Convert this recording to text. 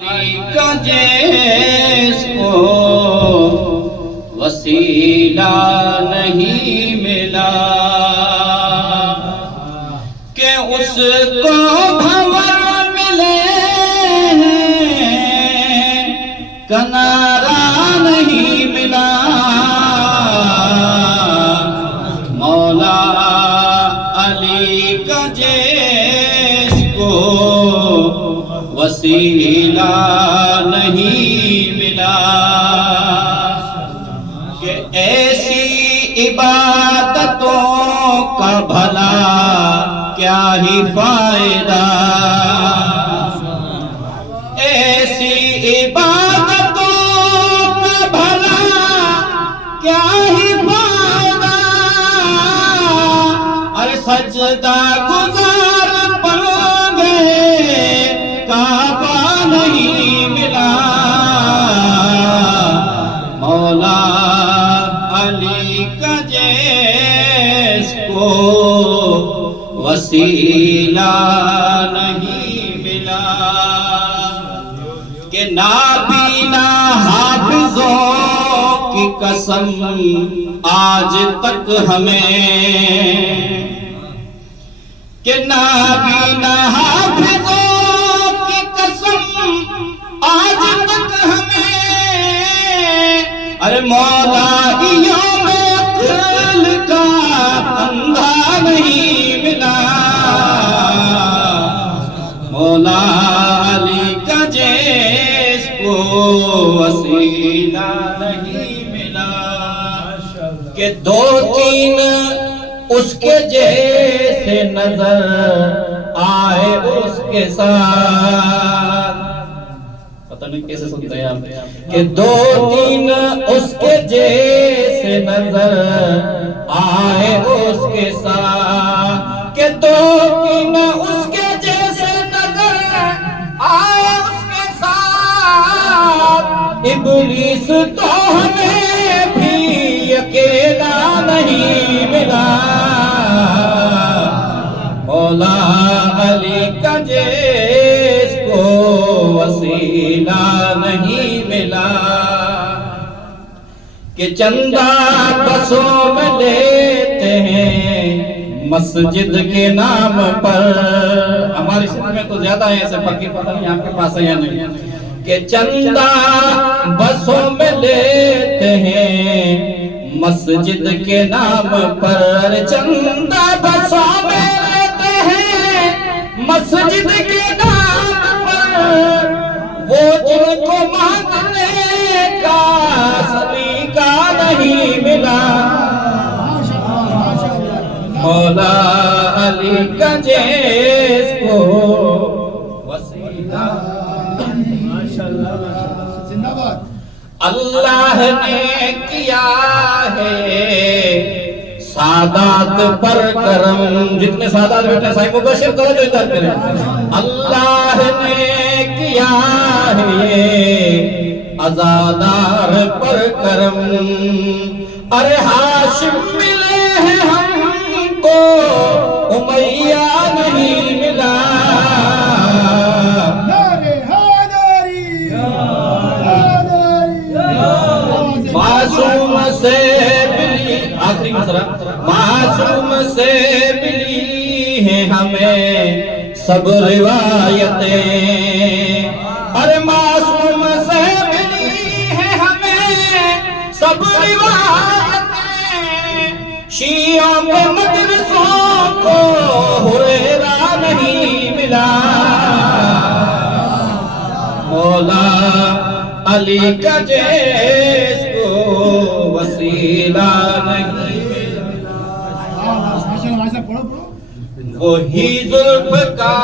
علی کا جس کو وسیلہ نہیں ملا کہ اس کو بھنور ملے کنارہ نہیں ملا مولا علی کا جس کو وسیلہ نہیں ملا کہ ایسی عبادتوں کا بھلا کیا ہی فائدہ ایسی عبادتوں کا بھلا کیا ہی فائدہ ارے سجدہ گزار پڑ گئے کعبہ نہیں ملا مولا علی کا جس کو وسیلہ نہیں ملا کہ نابینا حافظوں کی قسم آج تک ہمیں کہ نابینا حافظوں کی قسم آج تک ہمیں ارے مولا یوم عقل کا اندھا نہیں ملا مولا علی کا جس کو وسیلہ نہیں ملا کہ دو تین اس کے جیسے نظر آئے اس کے ساتھ پتہ نہیں کیسے سنتے ہیں آپ کہ دو تین اس کے جیسے نظر آئے اس کے ساتھ کہ دو تین اس کے جیسے نظر آئے اس کے ساتھ ابلیس تو ہمیں بھی اکیلا نہیں ملا مولا علی کا جس کو وسیلہ نہیں ملا کہ چندہ بسوں میں لیتے ہیں مسجد کے نام پر ہماری سندھ میں تو زیادہ ہے ایسے فقیر پتہ نہیں آپ کے پاس ہے یا نہیں کہ چندہ بسوں میں لیتے ہیں مسجد کے نام پر چندہ بسوں میں لیتے ہیں مسجد کے نام پر وہ جن کو مانگنے کا سلیقہ نہیں ملا مولا علی کا جس کو وسیلہ اللہ نے کیا ہے سادات پر کرم جتنے سادات بیٹھے صاحب مبشر کرو جو ادھر کریں اللہ نے کیا ہے عزادار پر کرم ارے ہاشم ملے ہیں ہم کو امیہ نہیں ملا معصوم سے ملی آخری مسئلہ معصوم سے ملی ہیں ہمیں سب روایتیں ارے معصوم سے ملی ہیں ہمیں سب روایتیں شیعوں کے مدرسوں کو ہریرہ نہیں ملا مولا علی کا جس کو وسیلہ نہیں ملا وہی زلف کا